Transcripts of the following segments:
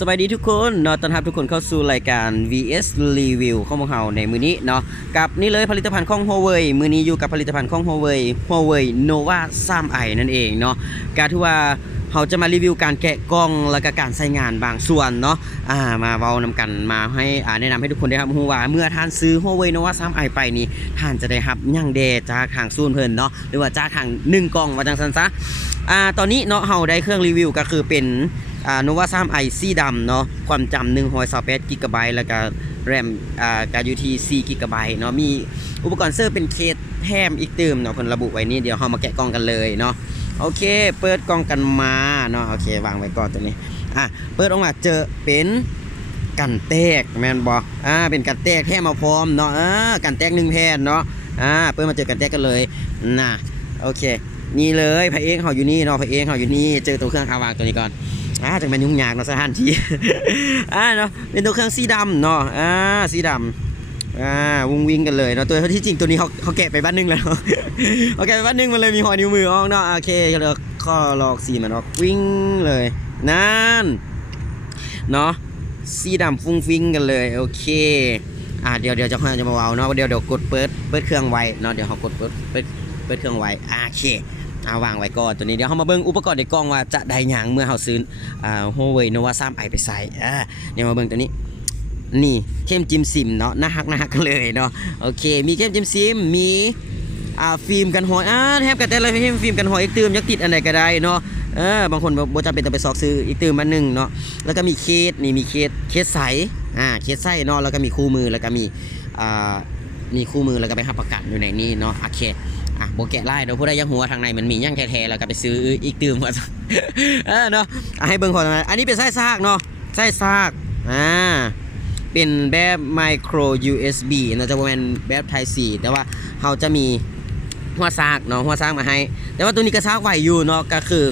สวัสดีทุกคนเนาะต้อนรับทุกคนเข้าสู่รายการ VS Review ของพวกเราในมื้อนี้เนาะกับนี่เลยผลิตภัณฑ์ของ Huawei มื้อนี้อยู่กับผลิตภัณฑ์ของ Huawei Nova 3i นั่นเองเนาะก็ถือว่าเขาจะมารีวิวการแกะกล้องแล้วก็การใช้งานบางส่วนเนาะมาเว้านำกันมาให้แนะนำให้ทุกคนได้รับรู้ว่าเมื่อท่านซื้อ Huawei Nova 3i ไปนี่ท่านจะได้รับหยังเดจากทางศูนย์เพิ่นเนาะหรือว่าจากทาง1กล้องว่าจังซั่นซะตอนนี้เนาะเฮาได้เครื่องรีวิวก็คือเป็นNova 3i สีดำเนาะความจำ128 GB แล้วก็แรมก็อยู่ที่4 GB เนาะมีอุปกรณ์เซอร์เป็นเคสแถมอีกเติมเนาะเพิ่นระบุไว้นี่เดี๋ยวเฮามาแกะกล่องกันเลยเนาะโอเคเปิดกล่องกันมาเนาะโอเควางไว้ก่อนตัวนี้เปิดออกมาเจอเป็นกันแตกแม่นบ่เป็นกันแตกแถมมาพร้อมเนาะกันแตก1แผ่นเนาะเปิดมาเจอกันแตกกันเลยนะโอเคนี่เลยพระเอกเฮาอยู่นี่เนาะพระเอกเฮาอยู่นี่เจอตัวเครื่องวางตัวนี้ก่อนจังมันยุ่งยากเนาะสถานที่เนาะเป็นตัวเครื่องสีดำเนาะสีดำวุ้งวิ่งกันเลยเนาะตัวที่จริงตัวนี้เขาแกะไปบ้านนึงแล้วเขาแกะไปบ้านนึงมันเลยมีหอยนิ้วมือออกเนาะโอเคเราข้อลอกสีมันออกวิ่งเลยนั่นเนาะสีดำฟุ้งฟิ้งกันเลยโอเคเดี๋ยวจะมาเว้าเนาะเดี๋ยวกดเปิดเครื่องไว้เนาะเดี๋ยวเขากดเปิดเครื่องไว้โอเควางไว้ก่อนตัวนี้เดี๋ยวเรามาเบิ่งอุปกรณ์ในกล้องว่าจะได้หยังเมื่อเราซื้อHuawei Nova 3i ไปใส่เดี๋ยวมาเบิ่งตัวนี้นี่เข้มจิ้มซิมเนาะน่าฮักกันเลยเนาะโอเคมีเข้มจิ้มซิมมีฟิล์มกันหอยแทบกันแต่ละฟิล์มกันหอยอีกตืมยักติดอันไหนก็ได้เนาะบางคนบ่จำเป็นต้องไปซอกซื้ออีกตืมมานึงเนาะแล้วก็มีเคสนี่มีเคสใสเคสใสเนาะแล้วก็มีคู่มือแล้วก็มีคู่มือแล้วก็ไปรับประกันอยู่ในนี้เนาะโอเคโบแกะไล่เดี๋ยวผู้ใดยังหัวทางในมันมีย่างแท้ๆแล้วก็ไปซื้ออีกตื่มมาเนาะให้เบิ่งก่อนอันนี้เป็นไส้ซากเนาะไส้ซากเป็นแบบไมโคร USB นะจะเป็นแบบ Type C แต่ว่าเขาจะมีหัวซากเนาะหัวซากมาให้แต่ว่าตัวนี้ก็ซากไหวอยู่เนาะก็คือ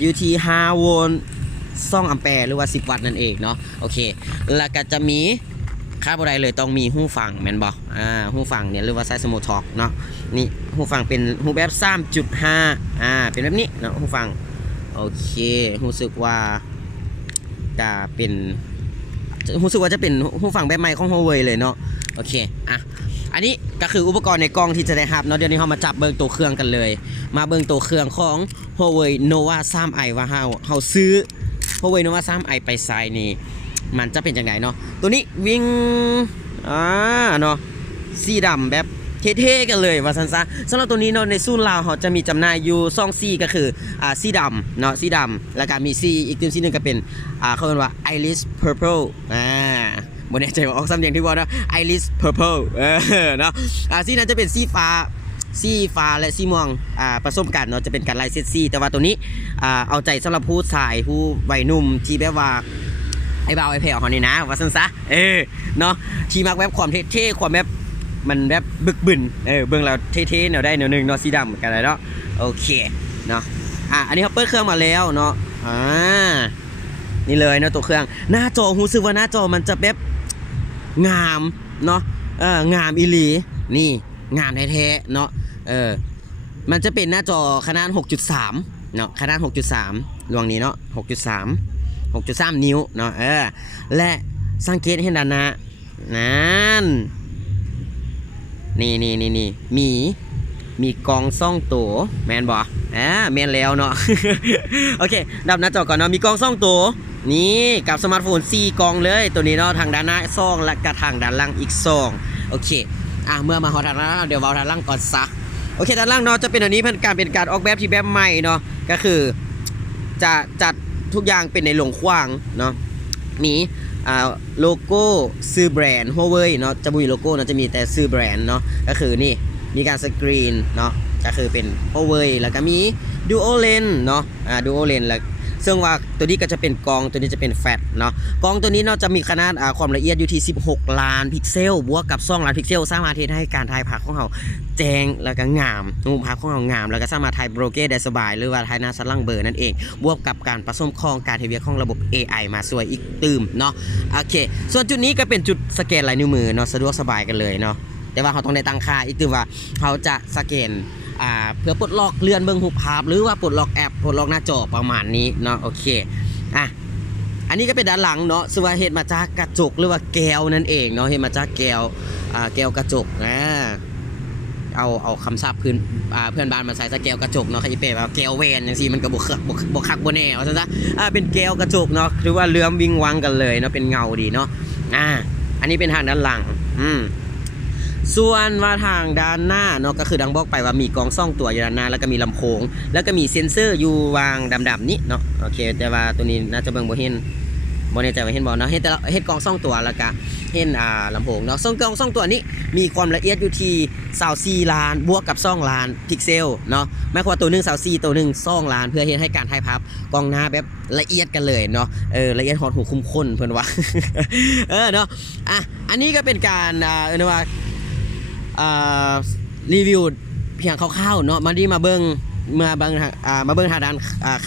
อยู่ที่5 โวลต์2 แอมแปร์หรือว่า10 วัตต์นั่นเองเนาะโอเคแล้วก็จะมีค่าบ่ได้เลยต้องมีหูฟังแม่นบ่หูฟังเนี่ยหรือว่าไซส์สโมทอกเนาะนี่หูฟังเป็นหูแบบ 3.5 เป็นแบบนี้เนาะหูฟังโอเครู้สึกว่าจะเป็นหูฟังแบบใหม่ของ Huawei เลยเนาะโอเคอันนี้ก็คืออุปกรณ์ในกล้องที่จะได้รับเนาะเดี๋ยวนี้เรามาจับเบิ่งตัวเครื่องกันเลยมาเบิ่งตัวเครื่องของ Huawei Nova 3i ว่าเฮาซื้อ Huawei Nova 3i ไปใส่นี่มันจะเป็นยังไงเนาะตัวนี้วิ่งเนาะสีดำแบบเท่ๆกันเลยว่าซันซะสำหรับตัวนี้เนาะในศูนย์ลาวเขาจะมีจำหน่ายอยู่2สีก็คือสีดำเนาะสีดำแล้วก็มีสีอีกตัวสีนึงก็เป็นเขาเรียกว่า Iris Purpleบ่แน่ใจว่าออกสำเนียงที่ว่าเนาะ Iris Purple เนาะสีนั้นจะเป็นสีฟ้าและสีม่วงผสมกันเนาะจะเป็นการไล่เซตสีแต่ว่าตัวนี้เอาใจสำหรับผู้ชายผู้วัยหนุ่มที่แบบว่าไอ้บ่าวไอ้แผ่วเขานี่นะว่าซั่นซะเนาะที่มักแบบความเท่ๆความแบบมันแบบบึกบึนเบิ่งแล้วเท่ๆแนวได้แนวนึงเนาะสีดำกันเลยเนาะโอเคเนาะอันนี้เขาเปิดเครื่องมาแล้วเนาะนี่เลยเนาะตัวเครื่องหน้าจอรู้สึกว่าหน้าจอมันจะแบบงามเนาะงามอีหลีนี่งามแท้ๆเนาะมันจะเป็นหน้าจอขนาด 6.3 เนาะขนาด 6.3 ดวงนี้เนาะ 6.3 นิ้วเนาะและสังเกตเห็นด้านหน้านั่นนี่มีกล่องซ่องตัวแมนบ่แมนแล้วเนาะ โอเคดับหน้าจอก่อนเนาะมีกล่องซ่องตัวนี่กับสมาร์ทโฟน4กล่องเลยตัวนี้เนาะทางด้านหน้าซ่องและกระทางด้านล่างอีกซ่องโอเคเมื่อมาฮอดด้านหน้าเดี๋ยวเว้าด้านล่างก่อนซะโอเคด้านล่างเนาะจะเป็นอันนี้เป็นการออกแบบที่แบบใหม่เนาะก็คือจะจัดทุกอย่างเป็นในหลงขวางเนาะมีโลโก้ซื้อแบรนด์ Huawei เนาะจะมีโลโก้เนาะจะมีแต่ซื้อแบรนด์เนาะก็คือนี่มีการสกรีนเนาะก็คือเป็น Huawei แล้วก็มี Dual Lens เนาะDual Lens แล้วซึ่งว่าตัวนี้ก็จะเป็นกล้องตัวนี้จะเป็นแฟลชเนาะกล้องตัวนี้เนาะจะมีขนาดความละเอียดอยู่ที่16 ล้านพิกเซลบวกกับ2 ล้านพิกเซลสามารถให้การถ่ายภาพของเราแจ้งแล้วก็งามมุมภาพของเรางามแล้วก็สามารถถ่ายโบรเก้ได้สบายหรือว่าถ่ายหน้าสลังเบอร์นั่นเองบวกกับการผสมของการเทเวียของระบบ AI มาสวยอีกตืมเนาะโอเคส่วนจุดนี้ก็เป็นจุดสแกนลายนิ้วมือเนาะสะดวกสบายกันเลยเนาะแต่ว่าเขาต้องได้ตั้งค่าอีกตืมว่าเขาจะสแกนเพื่อปลดล็อกเลื่อนเบิ่งรูปภาพหรือว่าปลดล็อกแอปปลดล็อกหน้าจอประมาณนี้เนาะโอเค อันนี้ก็เป็นด้านหลังเนาะซึ่งว่าเฮ็ดมาจากกระจกหรือว่าแก้วนั่นเองเนาะเฮ็ดมาจากแก้วแก้วกระจกเอาคำศัพท์เพื่อนบ้านมาใส่ซะแก้วกระจกเนาะเขาจะเป็นว่าแก้วแวนจังซี่มันก็บ่คักบ่แน่ว่าซั่นซะเป็นแก้วกระจกเนาะคือว่าเลื่อมวิงวังกันเลยเนาะเป็นเงาดีเนาะอันนี้เป็นทางด้านหลังส่วนว่าทางด้านหน้าเนาะก็คือดังบอกไปว่ามีกองซ่องตัวอยู่ด้านหน้าแล้วก็มีลำโพงแล้วก็มีเซ็นเซอร์อยู่วางดำๆนี้เนาะโอเคแต่ว่าตัวนี้น่าจะเบิ่งบ่เห็นบ่แน่ใจว่าเห็นบ่เนาะเฮ็ดกองซ่องตัวแล้วก็เห็นลำโพงเนาะกองซ่องตัวนี้มีความละเอียดอยู่ที่24ล้านบวกกับ2ล้านพิกเซลเนาะหมายความว่าตัวนึง24ตัวนึง2ล้านเพื่อเฮ็ดให้การถ่ายภาพกล้องหน้าแบบละเอียดกันเลยเนาะละเอียดฮอดหูคุ้มข้นเพิ่นว่า เนาะอันนี้ก็เป็นการว่ารีวิวเพียงคร่าวๆเนาะมาเบิ่งทางด้าน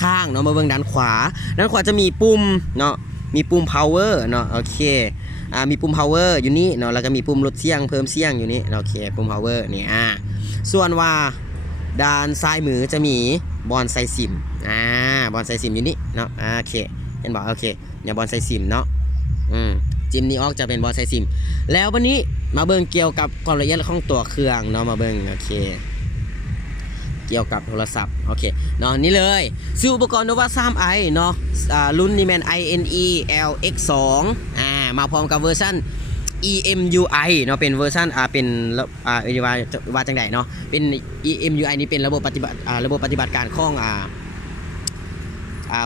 ข้างเนาะมาเบิ่งด้านขวาจะมีปุ่มเนาะมีปุ่ม power เนาะโอเคมีปุ่ม power อยู่นี่เนาะแล้วก็มีปุ่มลดเสียงเพิ่มเสียงอยู่นี่โอเคปุ่ม power นี่ส่วนว่าด้านซ้ายมือจะมีบอลไซซิมบอลไซซิมอยู่นี่เนาะโอเคเห็นบอกโอเคเนี่ยบอลไซซิมเนาะจิมนี้ออกจะเป็นบอลไซซิมแล้ววันนี้มาเบิ่งเกี่ยวกับความละเอียดของตัวเครื่องเนาะมาเบิ่งโอเคเกี่ยวกับโทรศัพท์โอเคเนาะนี่เลยซื้ออุปกรณ์ Nova 3i เนาะรุ่นนี้แมน INE LX2 มาพร้อมกับเวอร์ชัน EMUI เนาะเป็นเวอร์ชันเป็นว่าจังไดเนาะเป็น EMUI นี่เป็นระบบปฏิบัติการของ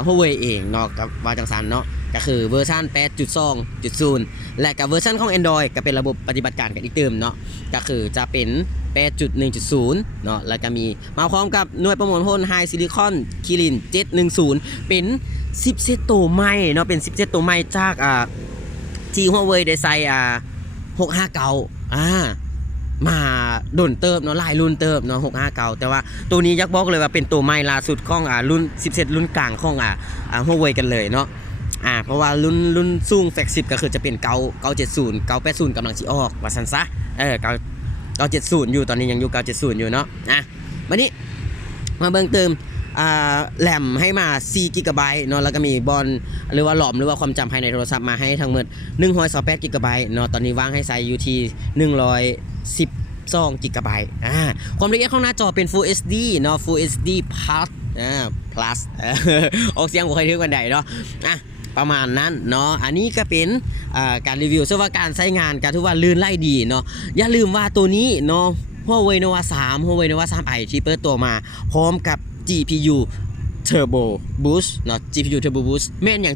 Huawei เองเนาะกับว่าจังซันเนาะก็คือเวอร์ชัน 8.2.0 และกับเวอร์ชันของ Android ก็เป็นระบบปฏิบัติการกันอีกเติมเนาะก็คือจะเป็น 8.1.0 เนาะแล้วก็มีมาพร้อมกับหน่วยประมวลผล High Silicon Kirin 710 เป็น10เซตตัวใหม่เนาะเป็น10เซตตัวใหม่จากที่ Huawei ได้ใส่659มาโดนเติบเนาะหลายรุ่นเติบเนาะ659แต่ว่าตัวนี้ยักบอกเลยว่าเป็นตัวใหม่ล่าสุดของรุ่น10เซตรุ่นกลางของHuawei กันเลยเนาะเพราะว่ารุ่นสูงแฟกซิปก็คือจะเป็น970 980กำลังสิออกว่าซั่นซะ970อยู่ตอนนี้ยังอยู่970อยู่เนาะวันนี้มาเบิ่งเติมแหลมให้มา4 GB เนาะแล้วก็มีบอลหรือว่าหลอมหรือว่าความจำภายในโทรศัพท์มาให้ทั้งหมด128 GB เนาะตอนนี้วางให้ใส่อยู่ที่112 GB ความละเอียดของหน้าจอเป็น Full HD เนาะ Full HD Plus plus ออกเสียงบ่ค่อยถึงกันใดเนาะประมาณนั้นเนาะอันนี้ก็เป็นการรีวิวซึ่งว่าการใช้งานก็ถือว่าลื่นไหลดีเนาะอย่าลืมว่าตัวนี้เนาะ Huawei Nova 3i ที่เปิดตัวมาพร้อมกับ GPU Turbo Boost เนาะ GPU Turbo Boost แม่นอย่าง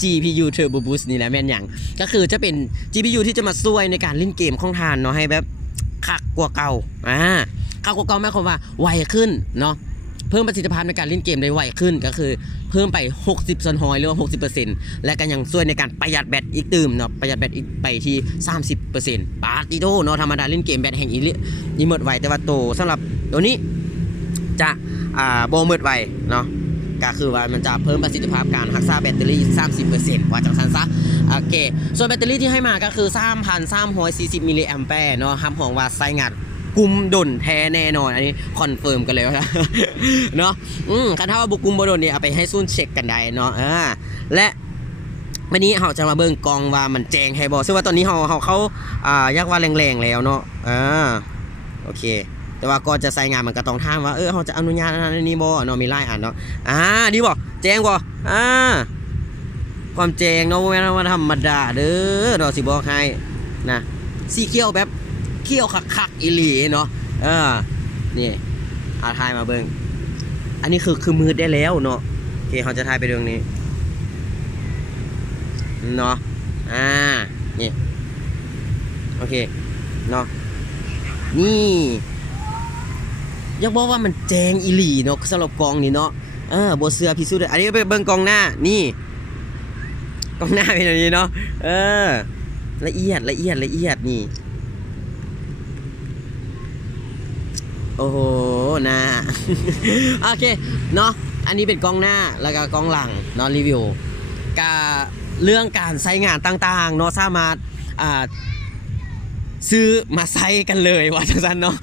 GPU Turbo Boost นี่แหละแม่นอย่างก็คือจะเป็น GPU ที่จะมาช่วยในการเล่นเกมของทานเนาะให้แบบคักกว่าเก่าคักกว่าเก่าหมายความว่าไวขึ้นเนาะเพิ่มประสิทธิภาพในการเล่นเกมได้ไวขึ้นก็คือเพิ่มไป60%หรือว่า 60% และก็ยังช่วยในการประหยัดแบตอีกเนาะประหยัดแบตอีกไปที่ 30% ปาติโดเนาะธรรมดาเล่นเกมแบตแห่งอีหมดไวแต่ว่าโตสำหรับตัวนี้จะบ่หมดไวเนาะก็คือว่ามันจะเพิ่มประสิทธิภาพการรักษาแบตเตอรี่ 30% ว่าจังซั่นซะโอเคส่วนแบตเตอรี่ที่ให้มาก็คือ 3,340 มิลลิแอมแปร์เนาะห้องว่าใช้งานกุมดนแท้แน่นอนอันนี้คอนเฟิร์มกันเลยนะเนาะคันถ้าว่าบุกุมบดนเนี่ยเอาไปให้ซุ่นเช็คกันได้เนาะและวันนี้เราจะมาเบิ่งกองว่ามันแจ้งให้บ่ซึ่งว่าตอนนี้เขายักว่าแรงๆแล้วเนาะโอเคแต่ว่าก่อนจะใส่งานมันก็ต้องถามว่าเขาจะอนุญาตอันนี้บ่เนาะมีไลน์อ่านเนาะดีบ่แจ้งบ่ความแจ้งเนาะบ่แม่นว่าธรรมดาเด้อเนาะสิบอกให้นะสีเขียวแบบเขี้ยวคักๆอีหลีเนาะนี่ถ่ายมาเบิ่งอันนี้คือมืดได้แล้วเนาะโอเคเขาจะถ่ายไปเรื่องนี้เนาะนี่โอเคเนาะนี่อยากบอกว่ามันแจ้งอีหลีเนาะสำหรับกองนี้เนาะบ่เชื่อพิสูจน์อันนี้ไปเบิ่งกองหน้านี่กองหน้าเป็นแบบนี้เนาะละเอียดนี่โอ้โหนะโอเคเนาะอันนี้เป็นกล้องหน้าแล้วก็กล้องหลังเนาะรีวิวกับเรื่องการใช้งานต่างๆเนาะสามารถ ซื้อมาใส่กันเลยว่าจังซั่นเนาะ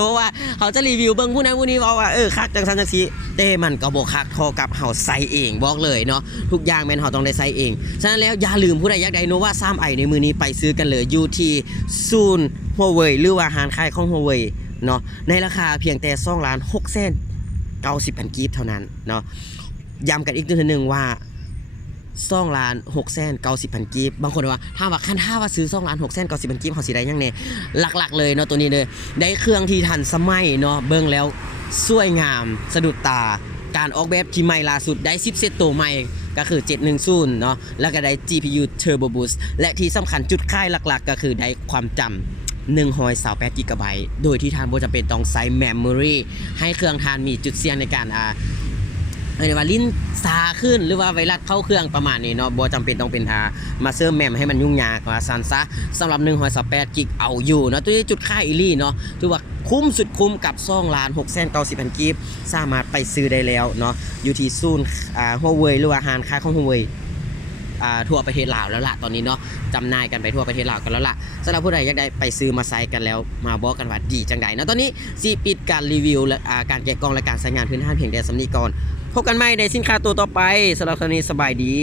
เพราะว่าเขาจะรีวิวเบิ่งผู้นั้นผู้นี้ว่าคักจังซั่นจังซี่แต่มันก็บ่คักเท่ากับเฮาใส่เองบอกเลยเนาะทุกอย่างแม่นเฮาต้องได้ใส่เองฉะนั้นแล้วอย่าลืมผู้ใดอยากได้ Nova 3i ในมือนี้ไปซื้อกันเลยอยู่ที่ศูนย์ Huawei หรือว่าร้านขายของ Huawei เนาะในราคาเพียงแต่2,690,000 กีบเท่านั้นเนาะย้ำกันอีกทีนึงว่า2,690,000 กีบบางคนว่าถ้าว่าซื้อ2,690,000 กีบเขาสิได้ยังไงหลักๆเลยเนาะตัวนี้เลยได้เครื่องที่ทันสมัยเนาะเบิ่งแล้วสวยงามสะดุดตาการออกแบบที่ใหม่ล่าสุดได้ชิปเซตตัวใหม่ก็คือ710เนาะแล้วก็ได้ GPU Turbo Boost และที่สำคัญจุดขายหลักๆก็คือได้ความจำ128 GB โดยที่ทานบ่จำเป็นต้องใช้ Memory ให้เครื่องทานมีจุดเสี่ยงในการว่าลิ้นซาขึ้นหรือว่าไวรัสเข้าเครื่องประมาณนี้เนาะบ่จำเป็นต้องเป็นมาเสริมแมมให้มันยุ่งยากว่าซันซะสำหรับ128 กิกเอาอยู่เนาะตัวนี้จุดค่ายอีลี่เนาะถือว่าคุ้มสุดคุ้มกับ2,690,000 กีบสามารถไปซื้อได้แล้วเนาะอยู่ที่ศูนย์Huawei หรือว่าร้านค้าของ Huawei ทั่วประเทศลาวแล้วล่ะตอนนี้เนาะจำหน่ายกันไปทั่วประเทศลาวกันแล้วล่ะสำหรับผู้ใดอยากได้ไปซื้อมาใช้กันแล้วมาบอกกันว่าดีจังไดเนาะตอนนี้สิปิดการรีวิวและการแกะกล่องและการใช้งานพื้นฐานเพียงแต่สำนี้ก่อนพบกันใหม่ในสินค้าตัวต่อไปสำหรับครั้งนี้สบายดี